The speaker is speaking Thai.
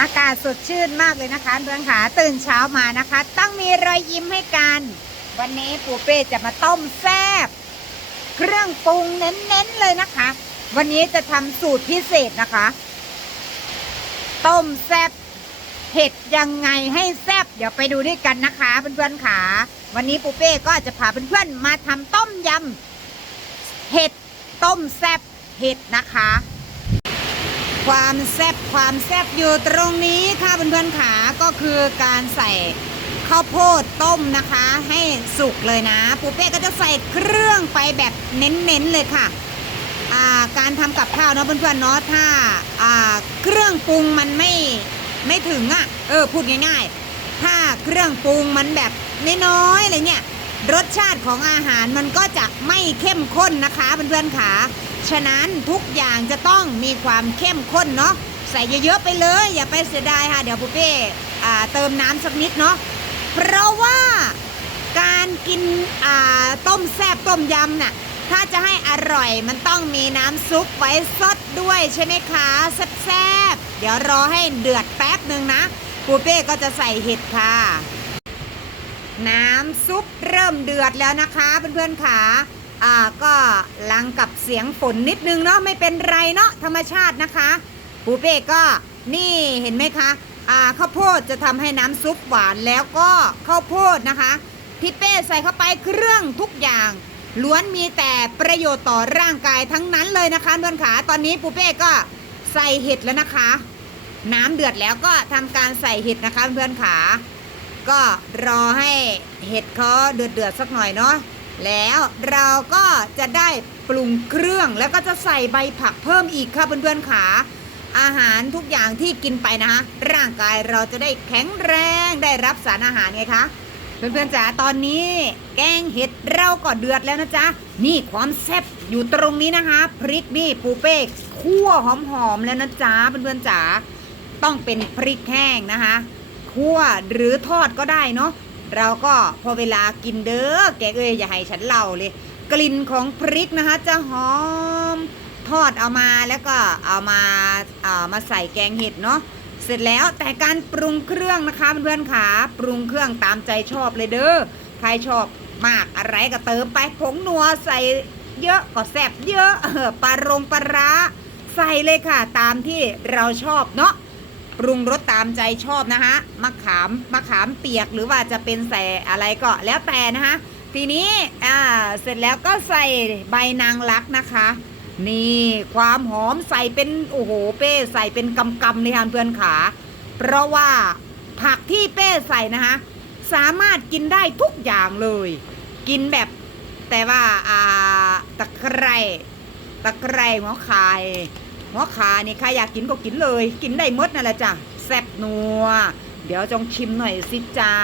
อากาศสดชื่นมากเลยนะคะเพื่อนขาตื่นเช้ามานะคะ ต้องมีรอยยิ้มให้กัน วันนี้ปูเป้จะมาต้มแซบเครื่องปรุงเน้นๆเลยนะคะ วันนี้จะทำสูตรพิเศษนะคะ ต้มแซบเผ็ดยังไงให้แซบเดี๋ยวไปดูด้วยกันนะคะเพื่อนๆขาวันนี้ปูเป้ก็จะพาเพื่อนๆมาทำต้มยำเห็ดต้มแซบเห็ดนะคะ ความแซบความแซบอยู่ตรงนี้ค่ะเพื่อนๆขาก็คือการใส่ข้าวโพดต้มนะคะ ให้สุกเลยนะ ปูเป้ก็จะใส่เครื่องไปแบบเน้นๆเลยค่ะการทำกับข้าวเนาะเพื่อนๆเนาะถ้าาเครื่องปรุงมันไม่ไม่ถึงอะ่ะเออพูดง่ายๆ ถ้าเครื่องปรุงมันแบบน้อยๆอะไรเงี้ยรสชาติของอาหารมันก็จะไม่เข้มข้นนะคะเพื่อนๆขา ฉะนั้นทุกอย่างจะต้องมีความเข้มข้นเนาะใส่เยอะๆไปเลย อย่าไปเสียดายค่ะ เดี๋ยวปูเป้เติมน้ำสักนิดเนาะเพราะว่าการกินต้มแซบต้มยำน่ะถ้าจะให้อร่อยมันต้องมีน้ำซุปไว้สดด้วยใช่ไหมคะแซบๆเดี๋ยวรอให้เดือดแป๊บหนึ่งนะปูเป้ก็จะใส่เห็ดค่ะ น้ำซุปเริ่มเดือดแล้วนะคะเพื่อนๆค่ะ อ่าก็ลังกับเสียงฝนนิดนึงเนาะไม่เป็นไรเนาะธรรมชาตินะคะปูเป้ก็นี่เห็นไหมคะอ่าข้าวโพดจะทำให้น้ำซุปหวานแล้วก็ข้าวโพดนะคะที่เป้ใส่เข้าไปเครื่องทุกอย่างล้วนมีแต่ประโยชน์ต่อร่างกายทั้งนั้นเลยนะคะเพื่อนขาตอนนี้ปูเป้ก็ใส่เห็ดแล้วนะคะ น้ำเดือดแล้วก็ทำการใส่เห็ดนะคะเพื่อนขา ก็รอให้เห็ดเขาเดือดเดือดสักหน่อยเนาะ แล้วเราก็จะได้ปรุงเครื่องแล้วก็จะใส่ใบผักเพิ่มอีกค่ะเพื่อนๆขาอาหารทุกอย่างที่กินไปนะคะร่างกายเราจะได้แข็งแรงได้รับสารอาหารไงคะเพื่อนๆจ๋าตอนนี้ แกงเห็ดเราก็เดือดแล้วนะจ๊ะนี่ความแซ่บอยู่ตรงนี้นะคะ พริกนี่ปูเป้คั่วหอมๆแล้วนะจ๊ะเพื่อนๆจ๋าต้องเป็นพริกแห้งนะคะคั่วหรือทอดก็ได้เนาะ เราก็พอเวลากินเด้อแกเอ้ยอย่าให้ฉันเล่าเลย กลิ่นของพริกนะคะ จะหอมทอดเอามาแล้วก็เอามาเอามาใส่แกงเห็ดเนาะเสร็จแล้วแต่การปรุงเครื่องนะคะเพื่อนๆค่ะปรุงเครื่องตามใจชอบเลยเด้อใครชอบมากอะไรก็เติมไปผงนัวใส่เยอะก็แซ่บเยอะปลารงปลาร้าใส่เลยค่ะ ตามที่เราชอบเนาะ ปรุงรสตามใจชอบนะคะมะขามมะขามเปียกหรือว่าจะเป็นใส่อะไรก็แล้วแต่นะคะทีนี้อ่าเสร็จแล้วก็ใส่ใบนางรักนะคะ นี่ความหอมใส่เป็นโอ้โหเป้ใส่เป็นกำกำเลยค่ะเพื่อนขา เพราะว่าผักที่เป้ใส่นะคะ สามารถกินได้ทุกอย่างเลย กินแบบแต่ว่าอ่าตะไคร่ตะไคร่หัวไข่ หัวขานี่ใครอยากกินก็กินเลย กินได้หมดนั่นแหละจ้ะแซ่บนัว เดี๋ยวจงชิมหน่อยสิจ้า